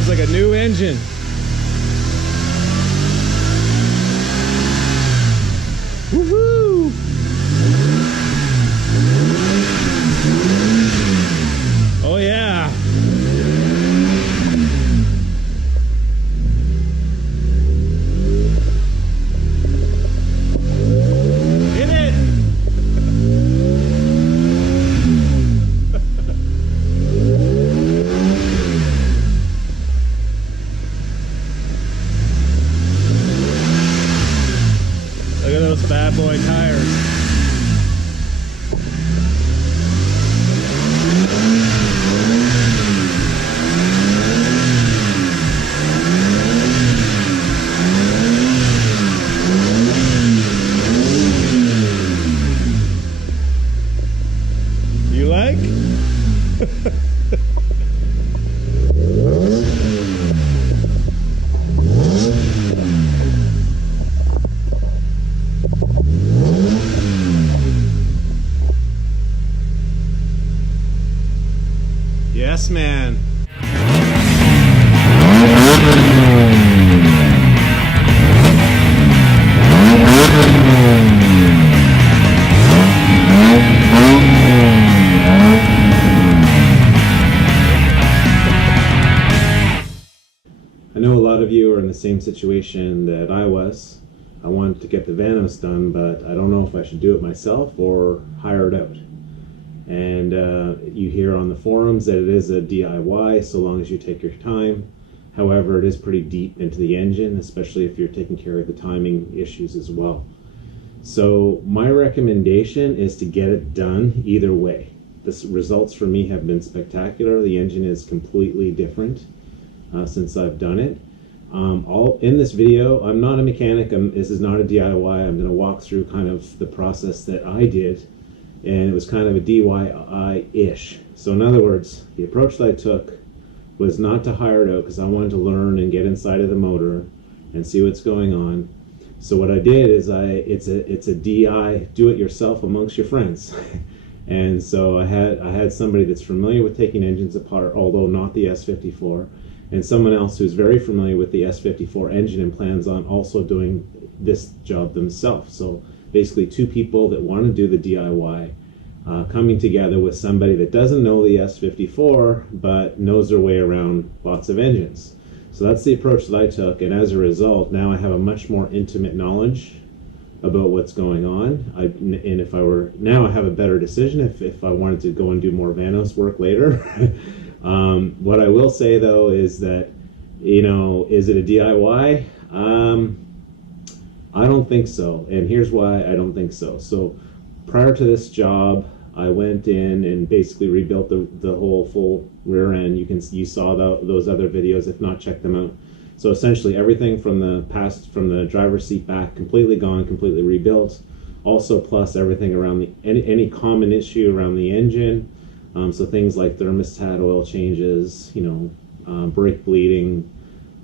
Sounds like a new engine. Woohoo! Oh yeah. Hit it. Look at those bad boy tires. You like? Yes, man. I know a lot of you are in the same situation that I was. I wanted to get the Vanos done, but I don't know if I should do it myself or hire it out. And you hear on the forums that it is a DIY so long as you take your time. However, it is pretty deep into the engine, especially if you're taking care of the timing issues as well. So my recommendation is to get it done either way. The results for me have been spectacular. The engine is completely different since I've done it. In this video, I'm not a mechanic. This is not a DIY. I'm going to walk through kind of the process that I did, and it was kind of a DIY-ish. So in other words, the approach that I took was not to hire it out because I wanted to learn and get inside of the motor and see what's going on. So what I did is it's a do-it-yourself amongst your friends. And so I had somebody that's familiar with taking engines apart, although not the S54, and someone else who's very familiar with the S54 engine and plans on also doing this job themselves. So basically two people that want to do the DIY coming together with somebody that doesn't know the S54 but knows their way around lots of engines. So that's the approach that I took, and as a result, now I have a much more intimate knowledge about what's going on. And if I were, now I have a better decision if I wanted to go and do more Vanos work later. What I will say though is that, you know, is it a DIY? I don't think so, and here's why I don't think so. So prior to this job, I went in and basically rebuilt the whole full rear end. You saw those other videos. If not, check them out. So essentially everything from the driver's seat back, completely gone, completely rebuilt. Also plus everything around any common issue around the engine. So things like thermostat oil changes, you know, brake bleeding,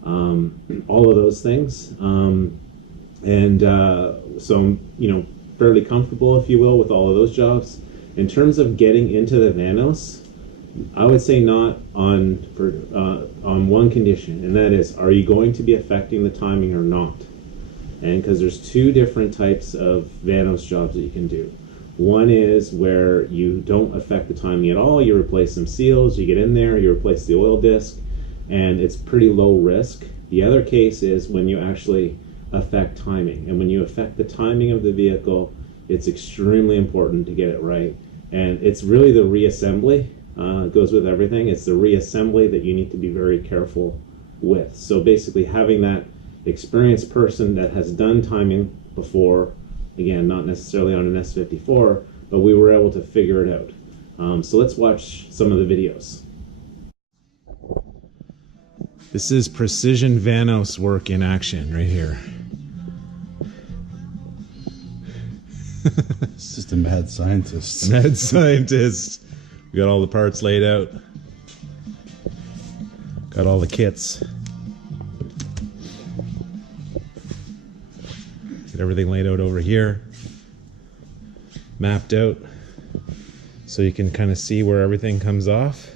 all of those things. So I'm, you know, fairly comfortable, if you will, with all of those jobs. In terms of getting into the Vanos, I would say not on one condition, and that is, are you going to be affecting the timing or not? And because there's two different types of Vanos jobs that you can do. One is where you don't affect the timing at all. You replace some seals, you get in there, you replace the oil disc, and it's pretty low risk. The other case is when you actually affect timing, and when you affect the timing of the vehicle, it's extremely important to get it right. And it's really the reassembly goes with everything. It's the reassembly that you need to be very careful with. So basically having that experienced person that has done timing before, again, not necessarily on an S54, but we were able to figure it out. So let's watch some of the videos. This is precision Vanos work in action right here. It's just a mad scientist. Mad scientist. We got all the parts laid out. Got all the kits. Get everything laid out over here. Mapped out. So you can kind of see where everything comes off.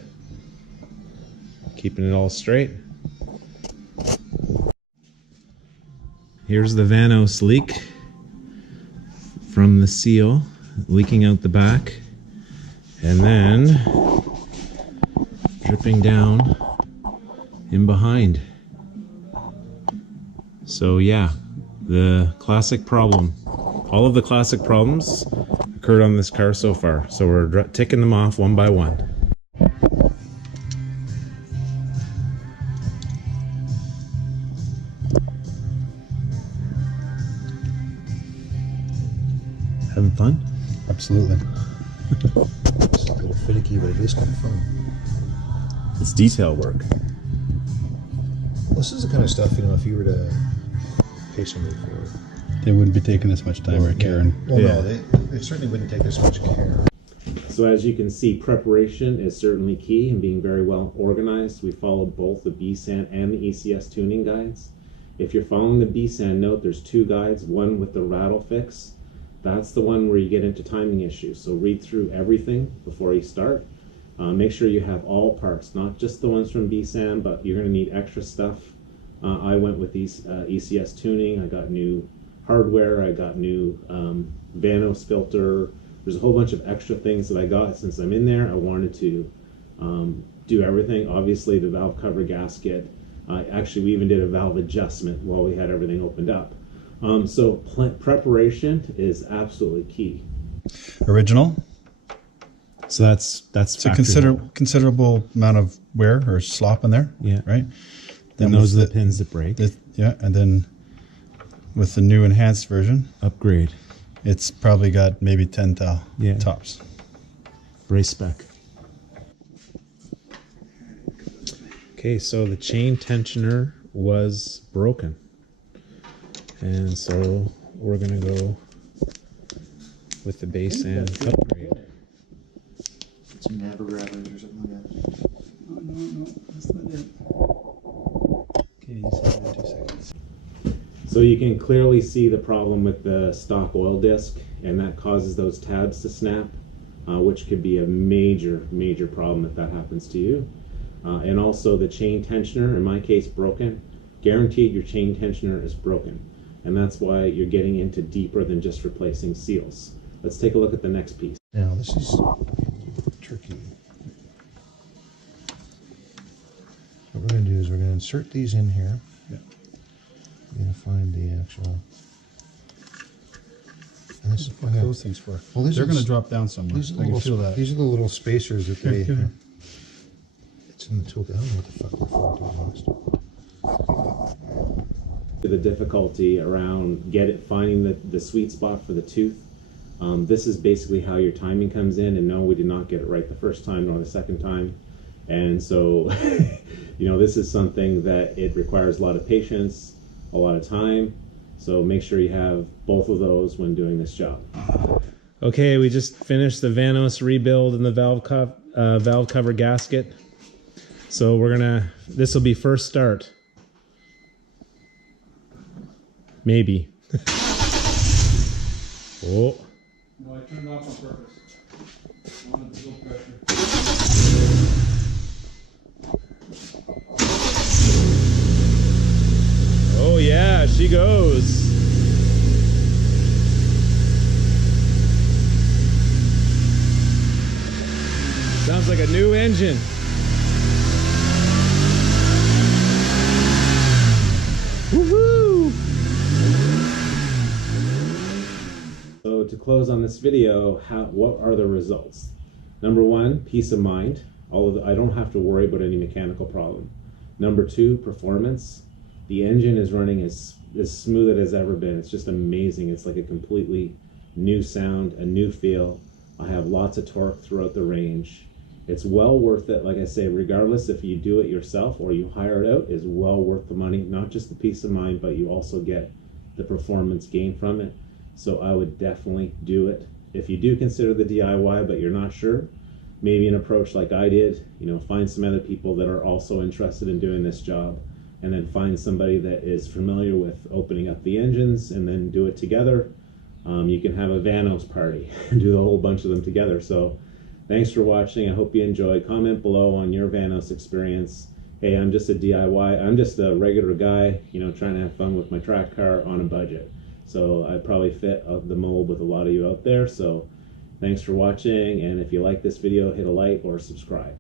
Keeping it all straight. here's the Vanos leak from the seal leaking out the back, and then dripping down in behind. So yeah, the classic problem. All of the classic problems occurred on this car so far. So we're ticking them off one by one. Having fun? Absolutely. It's a little finicky, but it is kind of fun. It's detail work. Well, this is the kind of stuff, you know, if you were to pay somebody for it. They wouldn't be taking this much time or caring. Well, Yeah. no, they certainly wouldn't take this much care. So as you can see, preparation is certainly key and being very well organized. We followed both the B-SAN and the ECS tuning guides. If you're following the B-SAN note, there's two guides, one with the rattle fix. That's the one where you get into timing issues. So read through everything before you start. Make sure you have all parts, not just the ones from B-SAN, but you're gonna need extra stuff. I went with these ECS tuning. I got new hardware, I got new Vanos filter. There's a whole bunch of extra things that I got since I'm in there. I wanted to do everything. Obviously the valve cover gasket. Actually, we even did a valve adjustment while we had everything opened up. So preparation is absolutely key. Original. So that's So considerable amount of wear or slop in there. Yeah. Right. Then those are the pins that break. Yeah, and then with the new enhanced version, Upgrade. it's probably got maybe 10 thou tops. Race spec. Okay, so the chain tensioner was broken. And so we're gonna go with the base and upgrade. Some nabber grabbers or something like that. No, that's not it. Okay, just give me 2 seconds. So you can clearly see the problem with the stock oil disc, and that causes those tabs to snap, which could be a major problem if that happens to you. And also the chain tensioner, in my case, broken. Guaranteed your chain tensioner is broken. And that's why you're getting into deeper than just replacing seals. Let's take a look at the next piece. Now, this is tricky. What we're going to do is we're going to insert these in here. Yeah. We're going to find the actual... And this is What are those things for? Well, these They're are going to the- drop down somewhere. These are the I can little, feel that. These are the little spacers that they... Here. It's in the tool. I don't know what the fuck they're for, to be honest. The difficulty around finding the sweet spot for the tooth. This is basically how your timing comes in, and no, we did not get it right the first time nor the second time. And so, you know, this is something that it requires a lot of patience, a lot of time. So make sure you have both of those when doing this job. Okay, we just finished the Vanos Rebuild and the valve cover gasket. So this will be first start. Maybe. Oh. No, I turned it off on purpose. I wanted to build pressure. Oh yeah, she goes. Sounds like a new engine. Woohoo! So to close on this video, what are the results? Number one, peace of mind. I don't have to worry about any mechanical problem. Number two, performance. The engine is running as smooth as it's ever been. It's just amazing. It's like a completely new sound, a new feel. I have lots of torque throughout the range. It's well worth it. Like I say, regardless if you do it yourself or you hire it out, is well worth the money. Not just the peace of mind, but you also get the performance gain from it. So I would definitely do it. If you do consider the DIY, but you're not sure, maybe an approach like I did, you know, find some other people that are also interested in doing this job, and then find somebody that is familiar with opening up the engines, and then do it together. You can have a Vanos party and do a whole bunch of them together. So thanks for watching. I hope you enjoyed. Comment below on your Vanos experience. hey, I'm just a DIY, I'm just a regular guy, you know, trying to have fun with my track car on a budget. So I probably fit the mold with a lot of you out there. So thanks for watching, and if you like this video, hit a like or subscribe.